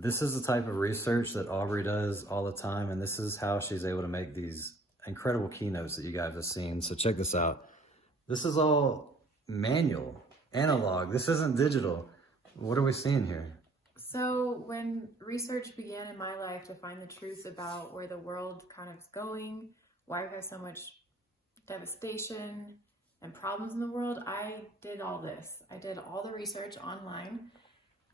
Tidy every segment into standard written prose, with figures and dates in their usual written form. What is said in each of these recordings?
This is the type of research that Aubrey does all the time, and this is how she's able to make these incredible keynotes that you guys have seen. So check this out. This is all manual, analog. This isn't digital. What are we seeing here? So when research began in my life to find the truth about where the world kind of is going, why we have so much devastation and problems in the world, I did all this. I did all the research online,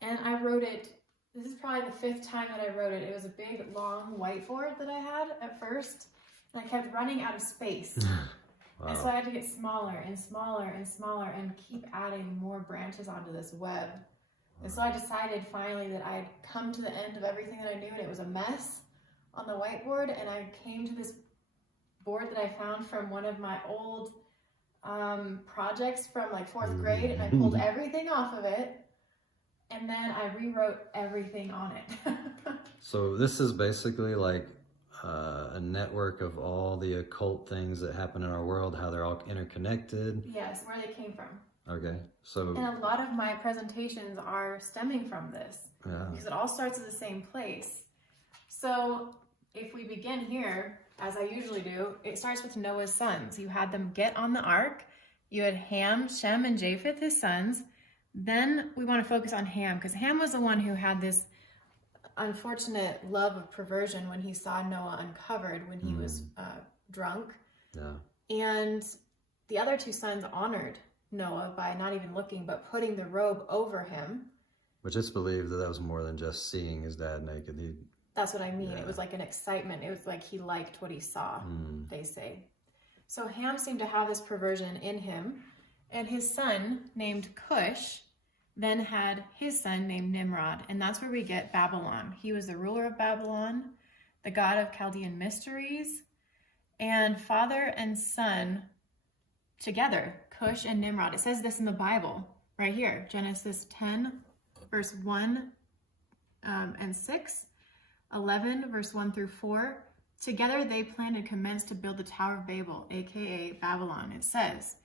and I wrote it. This is probably the 5th time that I wrote it. It was a big, long whiteboard that I had at first, and I kept running out of space. Wow. And so I had to get smaller and smaller and smaller and keep adding more branches onto this web. And so I decided finally that I'd come to the end of everything that I knew, and it was a mess on the whiteboard, and I came to this board that I found from one of my old projects from like 4th grade, and I pulled everything off of it, and then I rewrote everything on it. So this is basically like a network of all the occult things that happen in our world, how they're all interconnected. Yes, where they came from. Okay, so... And a lot of my presentations are stemming from this, yeah. because it all starts at the same place. So if we begin here, as I usually do, it starts with Noah's sons. You had them get on the ark. You had Ham, Shem, and Japheth, his sons. Then we want to focus on Ham, because Ham was the one who had this unfortunate love of perversion when he saw Noah uncovered when he was drunk. Yeah. And the other 2 sons honored Noah by not even looking, but putting the robe over him. Which it's believed that was more than just seeing his dad naked. That's what I mean. Yeah. It was like an excitement. It was like he liked what he saw, they say. So Ham seemed to have this perversion in him, and his son, named Cush, then had his son named Nimrod, and that's where we get Babylon. He was the ruler of Babylon, the god of Chaldean mysteries, and father and son together, Cush and Nimrod. It says this in the Bible, right here, Genesis 10, verse 1 and 6, 11, verse 1 through 4. Together they planned and commenced to build the Tower of Babel, aka Babylon. It says,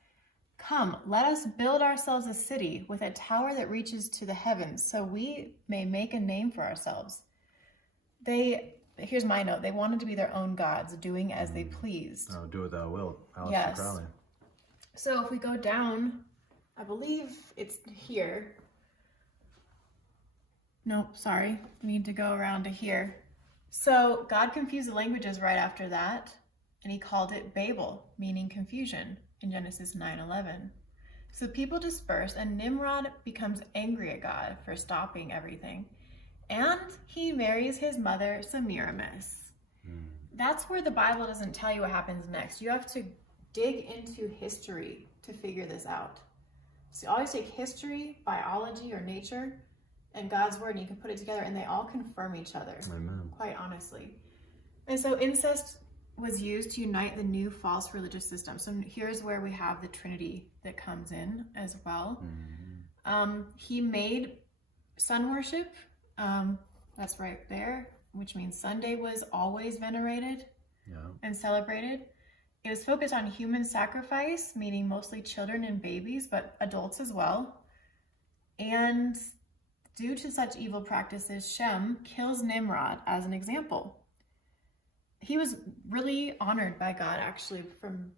"Come, let us build ourselves a city with a tower that reaches to the heavens, so we may make a name for ourselves." Here's my note, they wanted to be their own gods, doing as they pleased. Oh, do what thou wilt. Yes. Crowley. So if we go down, I believe it's here. Nope, sorry. We need to go around to here. So God confused the languages right after that, and he called it Babel, meaning confusion, in Genesis 9:11. So the people disperse, and Nimrod becomes angry at God for stopping everything. And he marries his mother, Semiramis. That's where the Bible doesn't tell you what happens next. You have to dig into history to figure this out. So you always take history, biology, or nature, and God's word, and you can put it together, and they all confirm each other. Amen. Quite honestly. And so incest was used to unite the new false religious system. So here's where we have the Trinity that comes in as well. He made sun worship. That's right there, which means Sunday was always venerated and celebrated. It was focused on human sacrifice, meaning mostly children and babies, but adults as well. And due to such evil practices, Shem kills Nimrod as an example. He was really honored by God, actually, from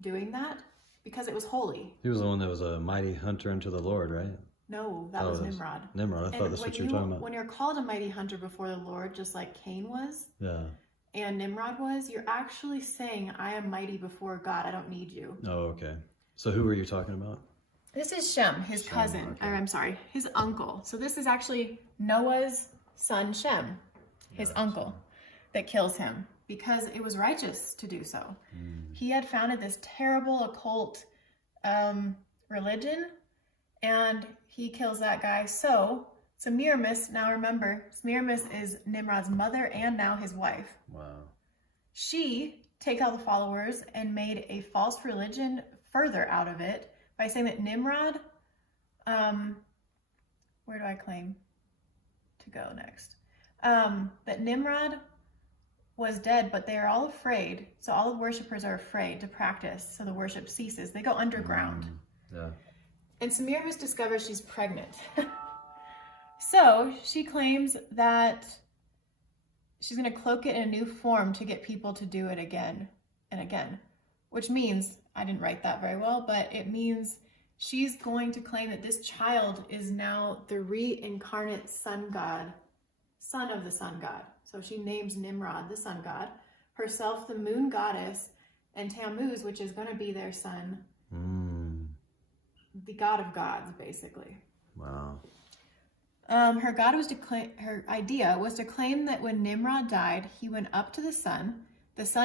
doing that, because it was holy. He was the one that was a mighty hunter unto the Lord, right? No, that was Nimrod. Nimrod, I thought that's what you were talking about. When you're called a mighty hunter before the Lord, just like Cain was, yeah, and Nimrod was, you're actually saying, I am mighty before God, I don't need you. Oh, okay. So who were you talking about? This is Shem, his cousin, or I'm sorry, his uncle. So this is actually Noah's son Shem, his uncle, that kills him because it was righteous to do so. He had founded this terrible occult religion, and he kills that guy. So Semiramis, now remember, Semiramis is Nimrod's mother and now his wife. Wow. She takes all the followers and made a false religion further out of it by saying that Nimrod, where do I claim to go next? That Nimrod was dead, but they are all afraid. So all the worshipers are afraid to practice, so the worship ceases. They go underground. Yeah. And Semiramis discovers she's pregnant. So she claims that she's going to cloak it in a new form to get people to do it again and again, which means, I didn't write that very well, but it means she's going to claim that this child is now the reincarnate sun god, son of the sun god. So she names Nimrod the sun god, herself the moon goddess, and Tammuz, which is going to be their son, the god of gods, basically. Wow. Her idea was to claim that when Nimrod died, he went up to the sun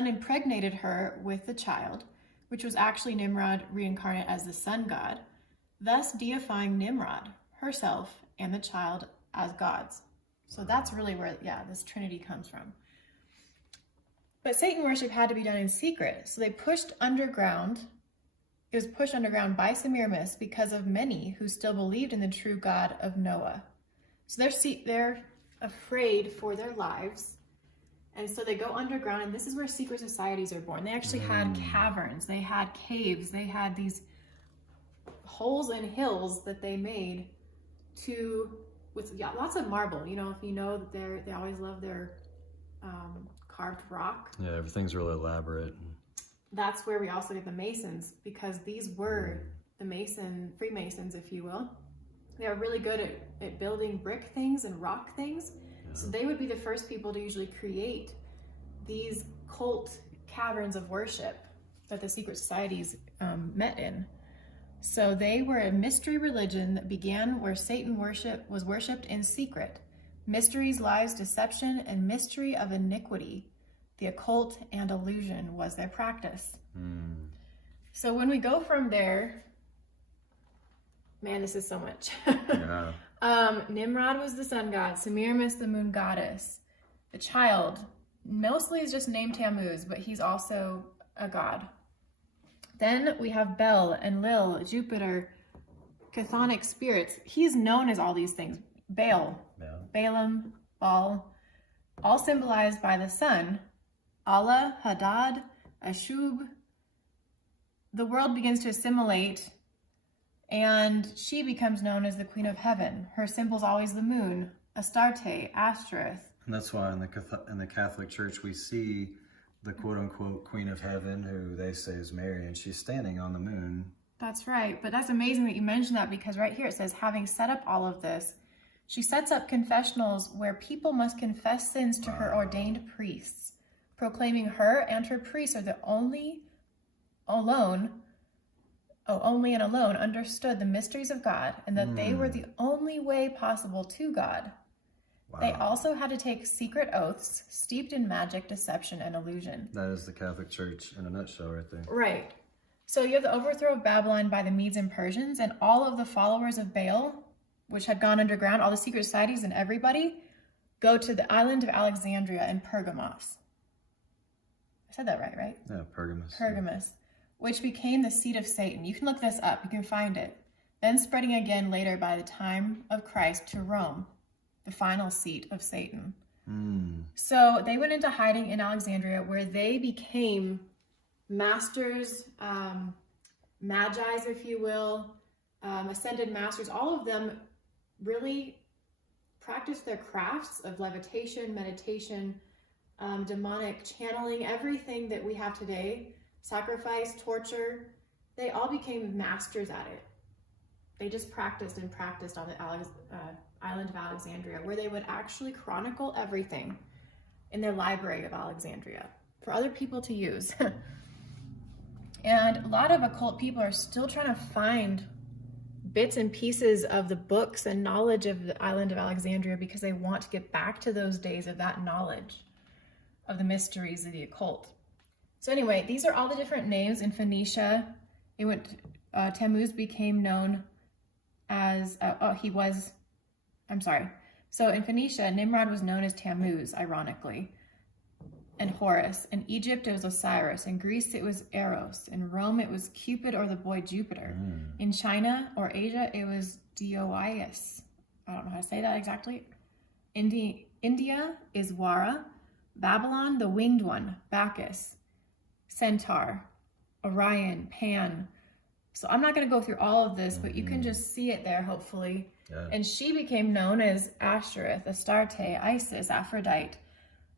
impregnated her with the child, which was actually Nimrod reincarnate as the sun god, thus deifying Nimrod, herself, and the child as gods. So that's really where, this trinity comes from. But Satan worship had to be done in secret, so they pushed underground. It was pushed underground by Semiramis because of many who still believed in the true God of Noah. So they're afraid for their lives, and so they go underground, and this is where secret societies are born. They actually had caverns, they had caves, they had these holes and hills that they made with lots of marble. You know, if you know that they always love their carved rock. Yeah, everything's really elaborate. That's where we also get the Masons, because these were the Freemasons, if you will. They were really good at building brick things and rock things. Yeah. So they would be the first people to usually create these cult caverns of worship that the secret societies met in. So they were a mystery religion that began where Satan was worshipped in secret. Mysteries, lies, deception, and mystery of iniquity. The occult and illusion was their practice. So when we go from there, man, this is so much. Yeah. Nimrod was the sun god, Semiramis the moon goddess. The child mostly is just named Tammuz, but he's also a god. Then we have Bel, Enlil, Jupiter, chthonic spirits. He's known as all these things. Baal, Balaam, Baal, all symbolized by the sun. Allah, Hadad, Ashub. The world begins to assimilate, and she becomes known as the Queen of Heaven. Her symbol's always the moon, Astarte, Ashtoreth. And that's why in the Catholic Church we see the quote-unquote Queen of Heaven, who they say is Mary, and she's standing on the moon. That's right, but that's amazing that you mentioned that, because right here it says, having set up all of this, she sets up confessionals where people must confess sins to her ordained priests, proclaiming her and her priests are the only and alone understood the mysteries of God, and that they were the only way possible to God. Wow. They also had to take secret oaths steeped in magic, deception, and illusion. That is the Catholic Church in a nutshell right there. Right. So you have the overthrow of Babylon by the Medes and Persians, and all of the followers of Baal, which had gone underground, all the secret societies and everybody, go to the island of Alexandria in Pergamos. I said that right? Yeah, Pergamos. Pergamos, yeah. Which became the seat of Satan. You can look this up, you can find it. Then spreading again later by the time of Christ to Rome, the final seat of Satan. So they went into hiding in Alexandria, where they became masters, magi's, if you will, ascended masters. All of them really practiced their crafts of levitation, meditation, demonic channeling, everything that we have today, sacrifice, torture. They all became masters at it. They just practiced and practiced on the island of Alexandria, where they would actually chronicle everything in their library of Alexandria for other people to use. And a lot of occult people are still trying to find bits and pieces of the books and knowledge of the island of Alexandria, because they want to get back to those days of that knowledge of the mysteries of the occult. So anyway, these are all the different names. In Phoenicia, Tammuz became known as, So in Phoenicia, Nimrod was known as Tammuz, ironically, and Horus. In Egypt, it was Osiris. In Greece, it was Eros. In Rome, it was Cupid, or the boy Jupiter. In China or Asia, it was Dioius. I don't know how to say that exactly. India is Wara. Babylon, the winged one, Bacchus. Centaur, Orion, Pan. So I'm not going to go through all of this, but you can just see it there, hopefully. Yeah. And she became known as Ashtoreth, Astarte, Isis, Aphrodite,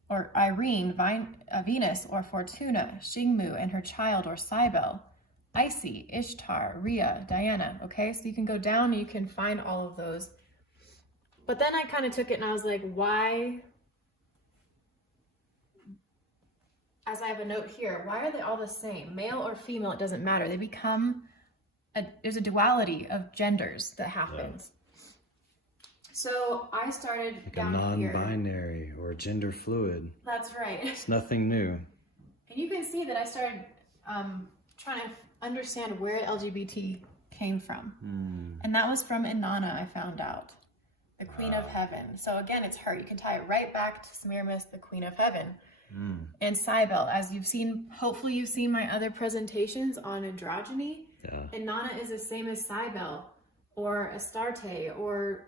or Irene, Venus, or Fortuna, Shingmu, and her child, or Cybele, Isis, Ishtar, Rhea, Diana. Okay, so you can go down and you can find all of those. But then I kind of took it and I was like, why? As I have a note here, why are they all the same? Male or female, it doesn't matter. They become, there's a duality of genders that happens. Yeah. So I started like down a non-binary or gender fluid. That's right. It's nothing new. And you can see that I started trying to understand where LGBT came from. And that was from Inanna, I found out. The Queen of Heaven. So again, it's her. You can tie it right back to Semiramis, the Queen of Heaven. And Cybele, as you've seen, hopefully you've seen my other presentations on androgyny. Yeah. Inanna is the same as Cybele or Astarte or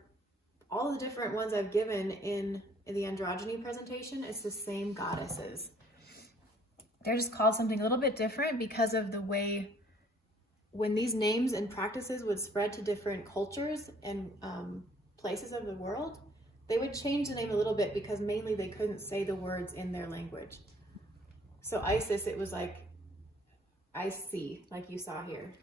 all the different ones I've given in the androgyny presentation. It's the same goddesses. They're just called something a little bit different because of the way when these names and practices would spread to different cultures and places of the world, they would change the name a little bit because mainly they couldn't say the words in their language. So Isis, it was like, I see, like you saw here.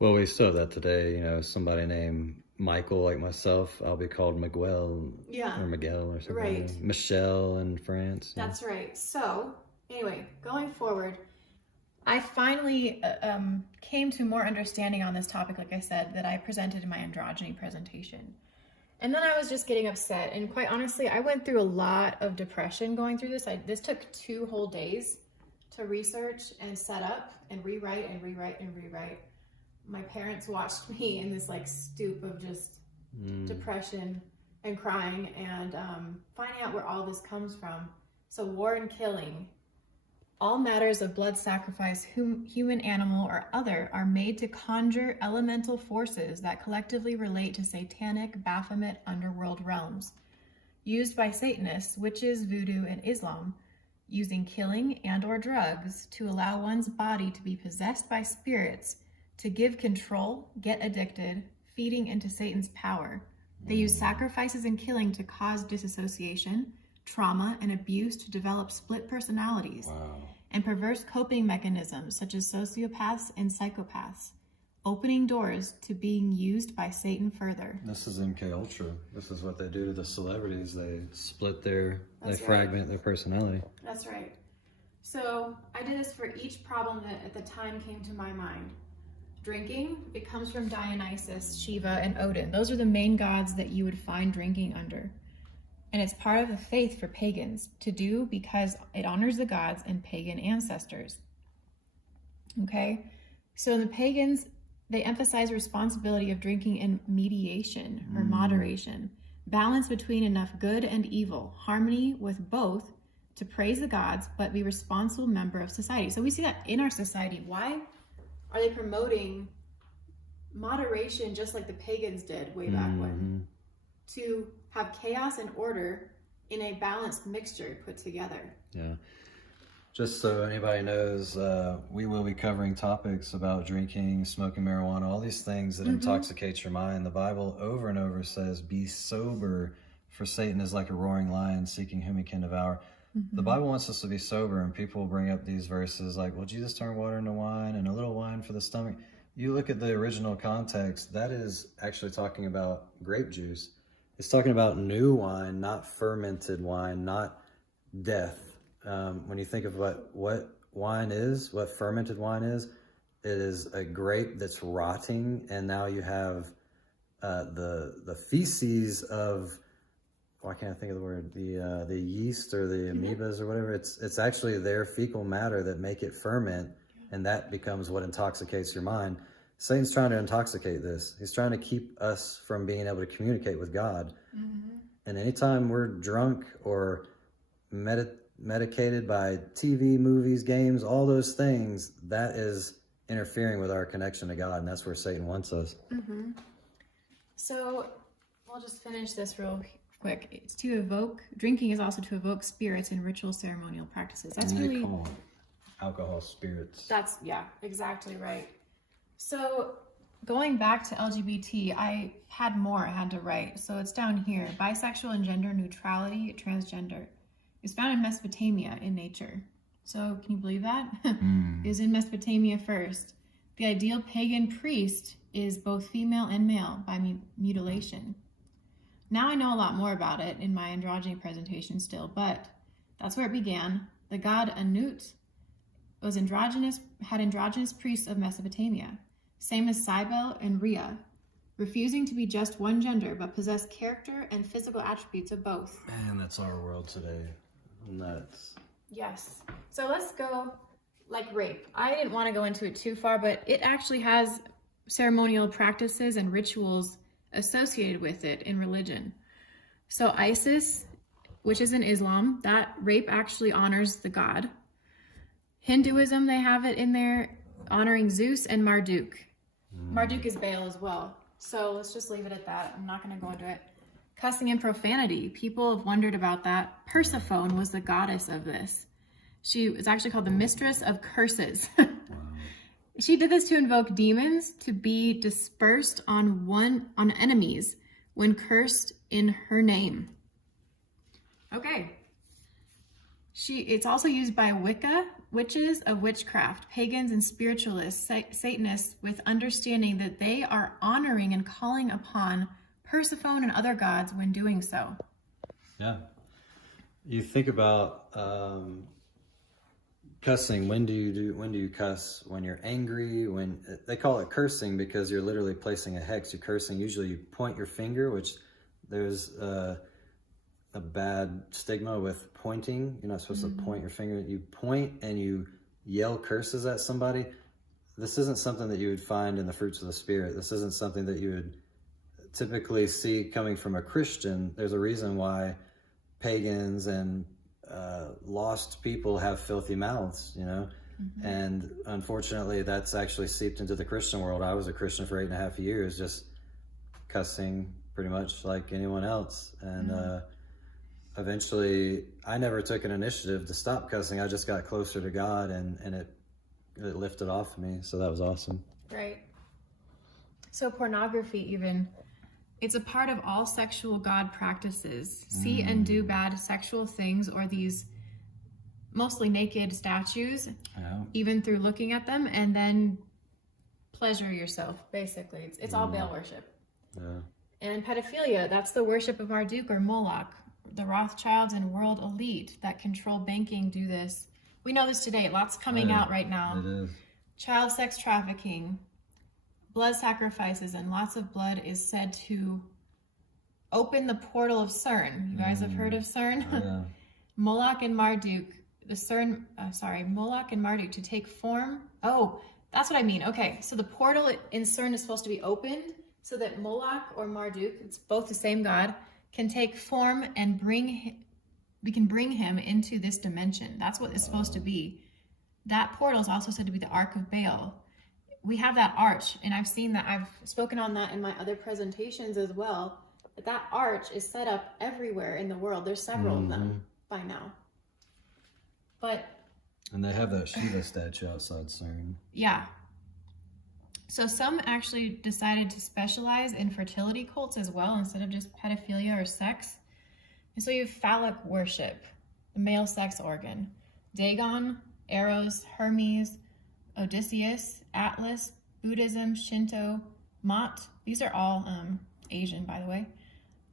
Well, we still have that today. You know, somebody named Michael, like myself, I'll be called Miguel. Yeah. Or Miguel or something. Right. Michelle in France. That's right. So anyway, going forward, I finally came to more understanding on this topic, like I said, that I presented in my androgyny presentation. And then I was just getting upset. And quite honestly, I went through a lot of depression going through this. This took 2 whole days to research and set up and rewrite and rewrite and rewrite. My parents watched me in this like stoop of just depression and crying and finding out where all this comes from. So war and killing, all matters of blood sacrifice, human, animal, or other, are made to conjure elemental forces that collectively relate to satanic, Baphomet underworld realms. Used by Satanists, witches, voodoo, and Islam, using killing and or drugs to allow one's body to be possessed by spirits to give control, get addicted, feeding into Satan's power. They use sacrifices and killing to cause disassociation, trauma, and abuse to develop split personalities. Wow. And perverse coping mechanisms such as sociopaths and psychopaths, opening doors to being used by Satan further. This is MK Ultra. This is what they do to the celebrities. They split they That's fragment their personality. That's right. So I did this for each problem that at the time came to my mind. Drinking, it comes from Dionysus, Shiva, and Odin. Those are the main gods that you would find drinking under. And it's part of the faith for pagans to do because it honors the gods and pagan ancestors. Okay? So the pagans, they emphasize responsibility of drinking in mediation or moderation, balance between enough good and evil, harmony with both to praise the gods, but be responsible member of society. So we see that in our society. Why are they promoting moderation just like the pagans did way back when? To have chaos and order in a balanced mixture put together. Yeah. Just so anybody knows, we will be covering topics about drinking, smoking marijuana, all these things that intoxicate your mind. The Bible over and over says, be sober, for Satan is like a roaring lion seeking whom he can devour. The Bible wants us to be sober, and people bring up these verses like, well, Jesus turned water into wine and a little wine for the stomach. You look at the original context, that is actually talking about grape juice. It's talking about new wine, not fermented wine, not death. When you think of what wine is, what fermented wine is, it is a grape that's rotting, and now you have the feces of, why can't I think of the word, the yeast or the amoebas or whatever. It's actually their fecal matter that make it ferment, and that becomes what intoxicates your mind. Satan's trying to intoxicate this. He's trying to keep us from being able to communicate with God. And anytime we're drunk or medicated by TV, movies, games, all those things, that is interfering with our connection to God, and that's where Satan wants us. So we'll just finish this real quick. It's to evoke, drinking is also to evoke spirits in ritual ceremonial practices. That's and they really call alcohol spirits. That's, yeah, exactly right. So going back to LGBT, I had more I had to write. So it's down here. Bisexual and gender neutrality, transgender, is found in Mesopotamia in nature. So can you believe that? It was in Mesopotamia first. The ideal pagan priest is both female and male by mutilation. Now I know a lot more about it in my androgyny presentation still, but that's where it began. The god Anut was had androgynous priests of Mesopotamia, same as Cybele and Rhea, refusing to be just one gender, but possess character and physical attributes of both. Man, that's our world today. Nuts. Yes. So let's go like rape. I didn't want to go into it too far, but it actually has ceremonial practices and rituals associated with it in religion. So Isis, which is in Islam, that rape actually honors the god. Hinduism, they have it in there honoring Zeus and Marduk. Marduk is Baal as well. So let's just leave it at that. I'm not going to go into it. Cussing and profanity. People have wondered about that. Persephone was the goddess of this. She was actually called the mistress of curses. She did this to invoke demons to be dispersed on enemies when cursed in her name. Okay. It's also used by Wicca, witches of witchcraft, pagans and spiritualists, Satanists, with understanding that they are honoring and calling upon Persephone and other gods when doing so. Yeah. You think about cussing. When do you cuss? When you're angry? When they call it cursing because you're literally placing a hex. You're cursing. Usually you point your finger, which there's a bad stigma with pointing. You're not supposed to point your finger. You point and you yell curses at somebody. This isn't something that you would find in the fruits of the Spirit. This isn't something that you would typically see coming from a Christian. There's a reason why pagans and lost people have filthy mouths, you know? And unfortunately, that's actually seeped into the Christian world. I was a Christian for 8.5 years, just cussing pretty much like anyone else. And eventually, I never took an initiative to stop cussing. I just got closer to God, and it lifted off me. So that was awesome. Right. So pornography even, it's a part of all sexual God practices. See and do bad sexual things or these mostly naked statues, even through looking at them, and then pleasure yourself, basically. It's all Baal worship. Yeah. And pedophilia, that's the worship of Marduk or Moloch. The Rothschilds and world elite that control banking do this. We know this today. Lots coming out right now. It is. Child sex trafficking, blood sacrifices, and lots of blood is said to open the portal of CERN. You guys have heard of CERN? Yeah. Moloch and Marduk, Moloch and Marduk to take form. Oh, that's what I mean. Okay, so the portal in CERN is supposed to be opened so that Moloch or Marduk, it's both the same god, can take form and we can bring him into this dimension. That's what it's supposed to be. That portal is also said to be the Ark of Baal. We have that arch, and I've seen that. I've spoken on that in my other presentations as well, that arch is set up everywhere in the world. There's several of them by now. And they have that Shiva statue outside CERN. Yeah. So some actually decided to specialize in fertility cults as well instead of just pedophilia or sex. And so you have phallic worship, the male sex organ. Dagon, Eros, Hermes, Odysseus, Atlas, Buddhism, Shinto, Mot. These are all Asian, by the way.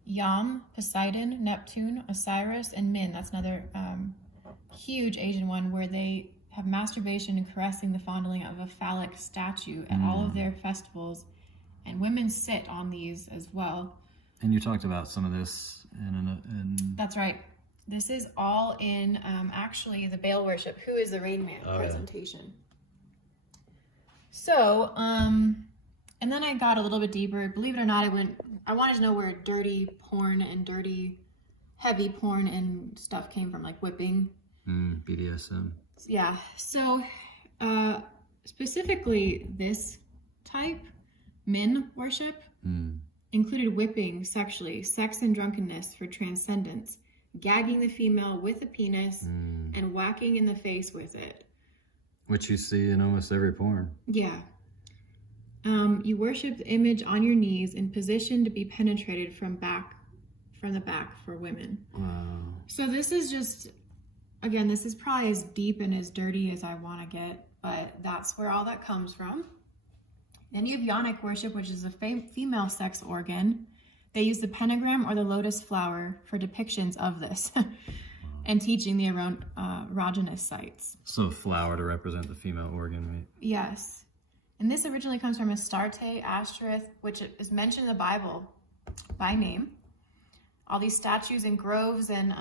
Yam, Poseidon, Neptune, Osiris, and Min. That's another huge Asian one where they have masturbation and caressing the fondling of a phallic statue at all of their festivals. And women sit on these as well. And you talked about some of this in That's right. This is all in actually the Baal worship, Who is the Rain Man presentation. Yeah. So, and then I got a little bit deeper. Believe it or not, I wanted to know where dirty porn and dirty heavy porn and stuff came from, like whipping. BDSM. Yeah. So, specifically this type, Min worship, included whipping sexually, sex and drunkenness for transcendence, gagging the female with a penis, and whacking in the face with it. Which you see in almost every porn. Yeah. You worship the image on your knees in position to be penetrated from the back for women. Wow. So this is just, again, this is probably as deep and as dirty as I want to get, but that's where all that comes from. Then you have yonic worship, which is a female sex organ. They use the pentagram or the lotus flower for depictions of this and teaching the erogenous sites. So flower to represent the female organ, right? Yes. And this originally comes from Astarte, Ashtoreth, which is mentioned in the Bible by name. All these statues and groves and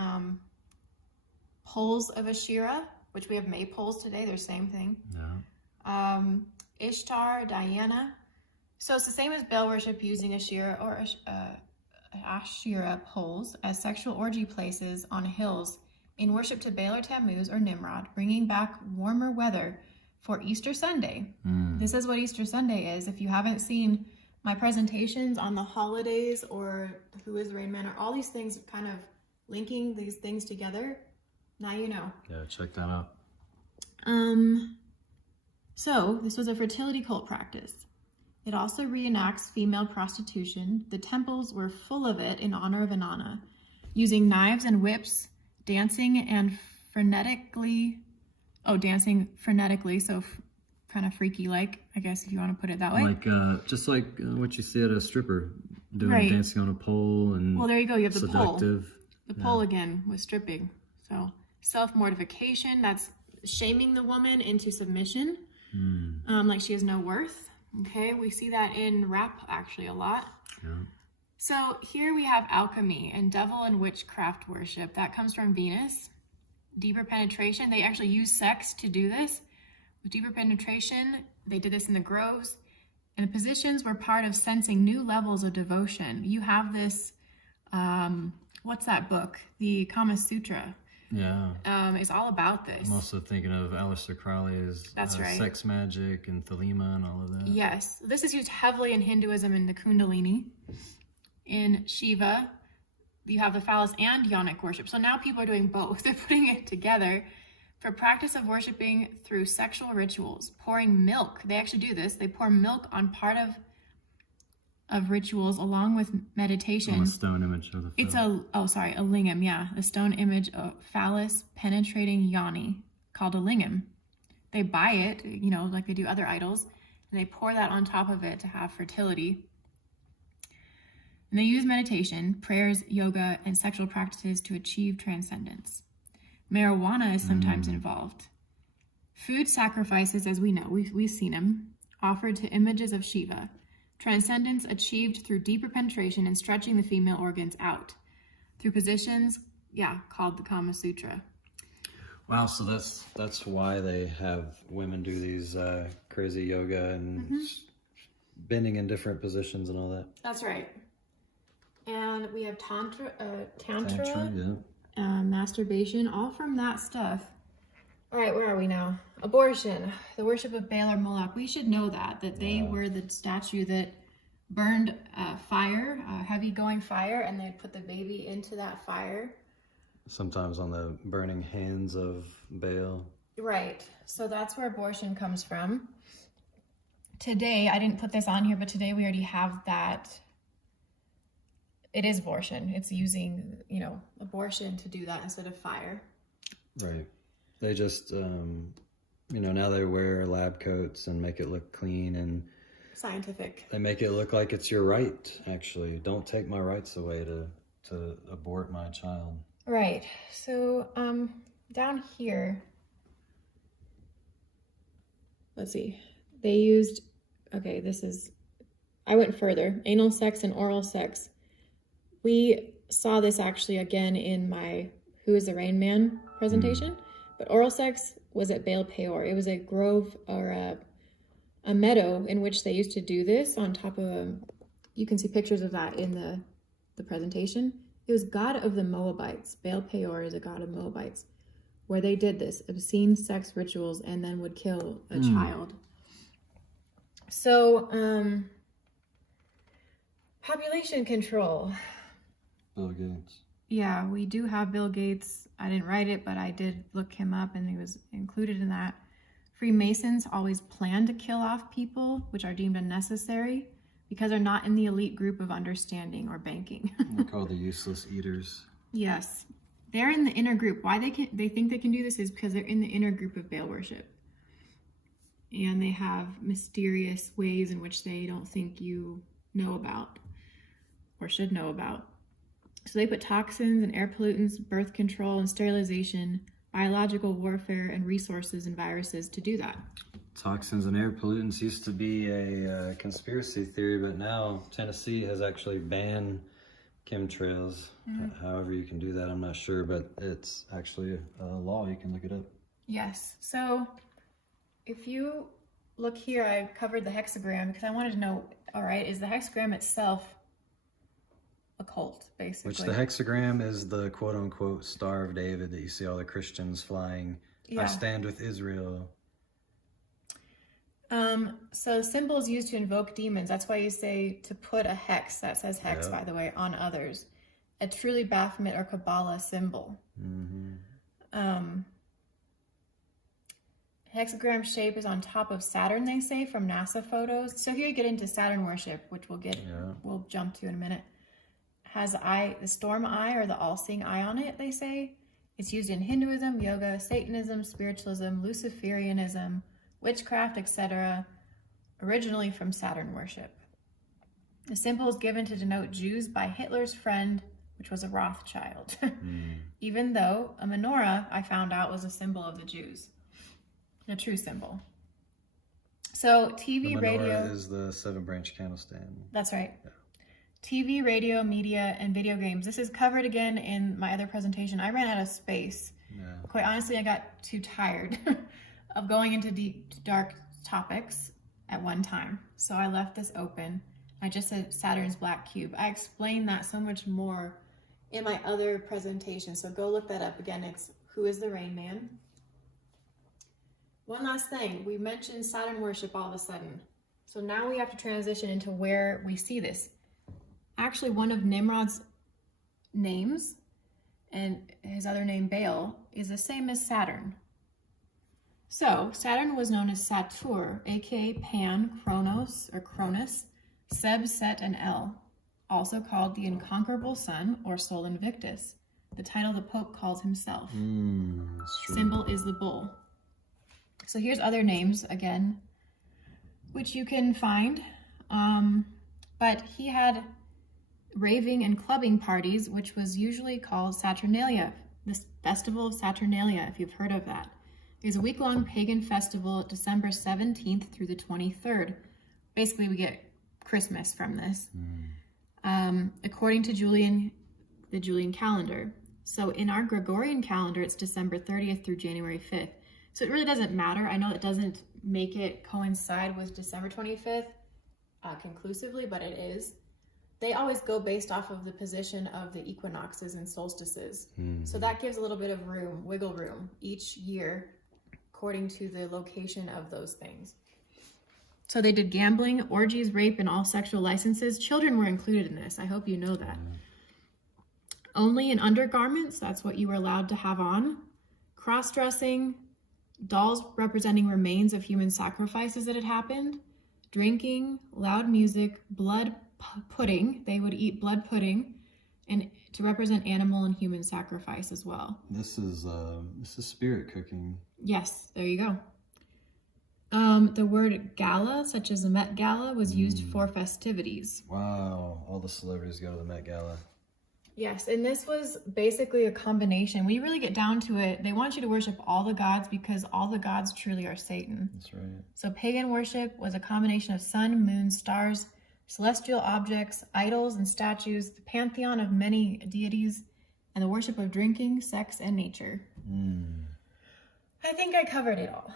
poles of Asherah, which we have maypoles today, they're the same thing. Yeah. Ishtar, Diana. So it's the same as Baal worship, using Asherah or Asherah poles as sexual orgy places on hills in worship to Baal or Tammuz or Nimrod, bringing back warmer weather for Easter Sunday. This is what Easter Sunday is. If you haven't seen my presentations on the holidays or Who is the Rain Man, or all these things kind of linking these things together, now you know. Yeah, check that out. So this was a fertility cult practice. It also reenacts female prostitution. The temples were full of it in honor of Inanna, using knives and whips, dancing frenetically, so kind of freaky like, I guess, if you want to put it that way. Like just like what you see at a stripper doing, Right. dancing on a pole and Well, there you go. You have the pole. seductive. The pole again with stripping. So self-mortification, that's shaming the woman into submission, like she has no worth. Okay, we see that in rap actually a lot. Yeah. So here we have alchemy and devil and witchcraft worship. That comes from Venus. Deeper penetration, they actually use sex to do this. With deeper penetration, they did this in the groves. And the positions were part of sensing new levels of devotion. You have this, what's that book? The Kama Sutra. Yeah. It's all about this. I'm also thinking of Aleister Crowley's That's right. Sex Magic and Thelema and all of that. Yes. This is used heavily in Hinduism and the Kundalini. In Shiva, you have the phallus and yonic worship. So now people are doing both. They're putting it together for practice of worshiping through sexual rituals, pouring milk. They actually do this. They pour milk on part of rituals along with meditation. On a stone image of the It's phallus. a lingam, yeah. A stone image of phallus penetrating yoni called a lingam. They buy it, like they do other idols, and they pour that on top of it to have fertility. And they use meditation, prayers, yoga, and sexual practices to achieve transcendence. Marijuana is sometimes involved. Food sacrifices, as we know, we've seen them, offered to images of Shiva. Transcendence achieved through deeper penetration and stretching the female organs out through positions, called the Kama Sutra. Wow, so that's why they have women do these crazy yoga and bending in different positions and all that. That's right. And we have Tantra, yeah. masturbation, all from that stuff. All right, where are we now? Abortion, the worship of Baal or Moloch. We should know that they were the statue that burned fire, heavy-going fire, and they'd put the baby into that fire. Sometimes on the burning hands of Baal. Right. So that's where abortion comes from. Today, I didn't put this on here, but today we already have that. It is abortion. It's using, abortion to do that instead of fire. Right. They just, now they wear lab coats and make it look clean and Scientific. they make it look like it's your right, actually. Don't take my rights away to abort my child. Right. So down here, let's see. They used, I went further. Anal sex and oral sex. We saw this actually again in my Who is the Rain Man presentation. But oral sex was at Baal Peor. It was a grove or a meadow in which they used to do this on top of you can see pictures of that in the presentation. It was god of the Moabites. Baal Peor is a god of Moabites, where they did this obscene sex rituals and then would kill a child. So, population control. Bill Gates. Yeah, we do have Bill Gates. I didn't write it, but I did look him up and he was included in that Freemasons always plan to kill off people which are deemed unnecessary because they're not in the elite group of understanding or banking. They're called the useless eaters. Yes. They're in the inner group. Why they think they can do this is because they're in the inner group of Baal worship. And they have mysterious ways in which they don't think you know about or should know about. So they put toxins and air pollutants, birth control and sterilization, biological warfare, and resources and viruses to do that. Toxins and air pollutants used to be a conspiracy theory, but now Tennessee has actually banned chemtrails. However you can do that, I'm not sure, but it's actually a law. You can look it up. Yes. So if you look here, I covered the hexagram because I wanted to know, all right, is the hexagram itself occult, basically? Which the hexagram is the quote-unquote Star of David that you see all the Christians flying. Yeah. I stand with Israel. So symbols used to invoke demons. That's why you say to put a hex, that says hex, Yep. by the way, on others. A truly Baphomet or Kabbalah symbol. Hexagram shape is on top of Saturn, they say, from NASA photos. So here you get into Saturn worship, which we'll jump to in a minute. Has the storm eye or the all-seeing eye on it, they say. It's used in Hinduism, yoga, Satanism, spiritualism, Luciferianism, witchcraft, etc., originally from Saturn worship. The symbol is given to denote Jews by Hitler's friend, which was a Rothschild. Even though a menorah, I found out, was a symbol of the Jews. A true symbol. So TV, the menorah radio is the 7-branch candlestand. That's right. Yeah. TV, radio, media, and video games. This is covered again in my other presentation. I ran out of space. Yeah. Quite honestly, I got too tired of going into deep, dark topics at one time. So I left this open. I just said Saturn's black cube. I explained that so much more in my other presentation. So go look that up again. It's Who is the Rain Man? One last thing. We mentioned Saturn worship all of a sudden. So now we have to transition into where we see this. Actually, one of Nimrod's names, and his other name Baal, is the same as Saturn. So Saturn was known as Satur, aka Pan, Kronos, or Cronus, Seb, Set, and El, also called the Unconquerable Sun or Sol Invictus, the title the Pope calls himself. That's true. Symbol is the bull. So here's other names again, which you can find. But he had raving and clubbing parties, which was usually called Saturnalia, this festival of Saturnalia, if you've heard of that. There's a week-long pagan festival December 17th through the 23rd. Basically, we get Christmas from this, according to the Julian calendar. So in our Gregorian calendar, it's December 30th through January 5th. So it really doesn't matter. I know it doesn't make it coincide with December 25th conclusively, but it is. They always go based off of the position of the equinoxes and solstices. So that gives a little bit of wiggle room each year, according to the location of those things. So they did gambling, orgies, rape, and all sexual licenses. Children were included in this. I hope you know that. Only in undergarments, that's what you were allowed to have on. Cross-dressing, dolls representing remains of human sacrifices that had happened, drinking, loud music, blood pudding. They would eat blood pudding, and to represent animal and human sacrifice as well. This is spirit cooking. Yes, there you go. The word gala, such as the Met Gala, was used for festivities. Wow, all the celebrities go to the Met Gala. Yes, and this was basically a combination. When you really get down to it, they want you to worship all the gods because all the gods truly are Satan. That's right. So pagan worship was a combination of sun, moon, stars, celestial objects, idols, and statues, the pantheon of many deities, and the worship of drinking, sex, and nature. I think I covered it all.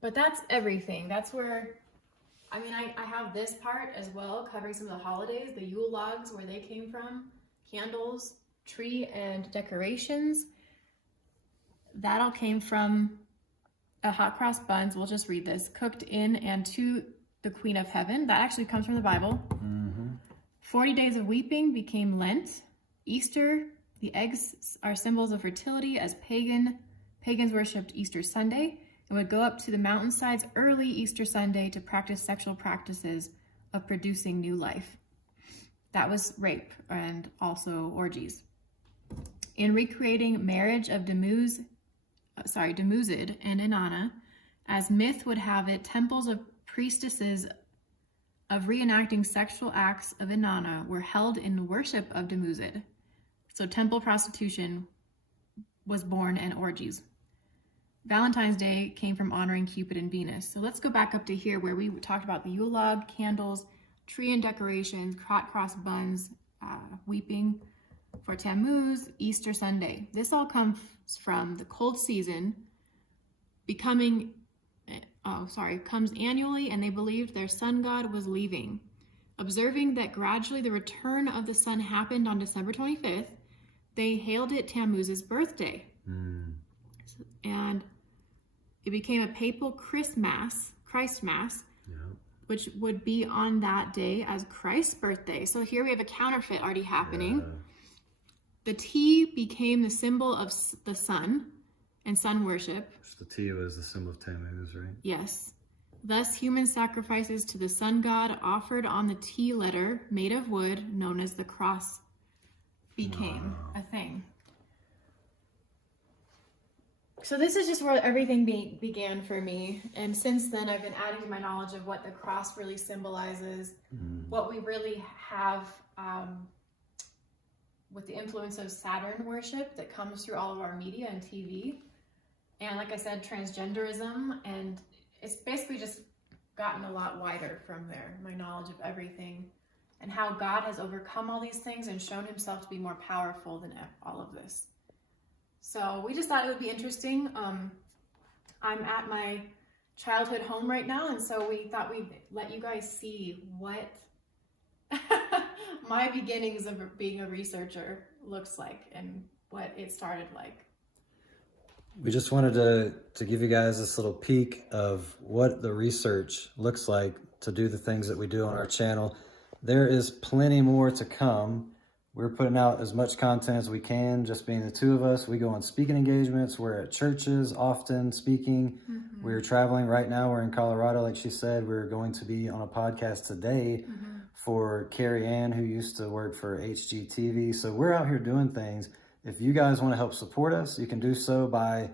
But that's everything. That's where, I mean, I have this part as well, covering some of the holidays, the Yule logs, where they came from, candles, tree, and decorations. That all came from a hot cross buns. We'll just read this. Cooked in and to the Queen of Heaven. That actually comes from the Bible. 40 days of weeping became Lent. Easter, the eggs are symbols of fertility as pagans worshipped Easter Sunday. and would go up to the mountainsides early Easter Sunday to practice sexual practices of producing new life. That was rape and also orgies. In recreating marriage of Dumuzi and Inanna, as myth would have it, temples of priestesses of reenacting sexual acts of Inanna were held in worship of Dumuzi. So temple prostitution was born and orgies. Valentine's Day came from honoring Cupid and Venus. So let's go back up to here where we talked about the Yule log, candles, tree and decorations, hot cross buns, weeping for Tammuz, Easter Sunday. This all comes from the cold season comes annually, and they believed their sun god was leaving. Observing that gradually the return of the sun happened on December 25th, they hailed it Tammuz's birthday. And it became a papal Christ Mass, which would be on that day as Christ's birthday. So here we have a counterfeit already happening. The T became the symbol of the sun and sun worship. The T was the symbol of Tammuz, right? Yes. Thus, human sacrifices to the sun god offered on the T letter made of wood, known as the cross, became a thing. So this is just where everything began for me. And since then, I've been adding to my knowledge of what the cross really symbolizes, what we really have with the influence of Saturn worship that comes through all of our media and TV. And like I said, transgenderism, and it's basically just gotten a lot wider from there, my knowledge of everything, and how God has overcome all these things and shown himself to be more powerful than all of this. So we just thought it would be interesting. I'm at my childhood home right now, and so we thought we'd let you guys see what my beginnings of being a researcher looks like and what it started like. We just wanted to give you guys this little peek of what the research looks like to do the things that we do on our channel. There is plenty more to come. We're putting out as much content as we can, just being the two of us. We go on speaking engagements. We're at churches often speaking. We're traveling right now. We're in Colorado, like she said. We're going to be on a podcast today for Carrie Ann, who used to work for HGTV. So we're out here doing things. If you guys want to help support us, you can do so by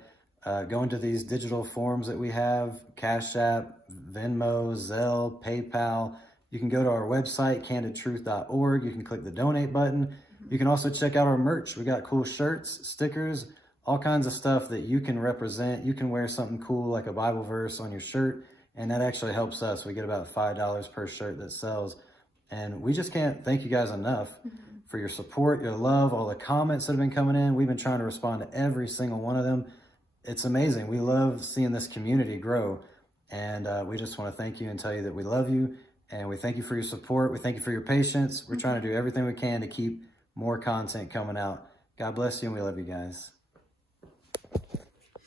going to these digital forms that we have: Cashapp, Venmo, Zelle, PayPal. You can go to our website, CandidTruthOrg. You can click the donate button. You can also check out our merch. We got cool shirts, stickers, all kinds of stuff that you can represent. You can wear something cool like a Bible verse on your shirt, and that actually helps us. We get about $5 per shirt that sells. And we just can't thank you guys enough for your support, your love, all the comments that have been coming in. We've been trying to respond to every single one of them. It's amazing. We love seeing this community grow. And we just want to thank you and tell you that we love you. And we thank you for your support. We thank you for your patience. We're trying to do everything we can to keep more content coming out. God bless you, and we love you guys.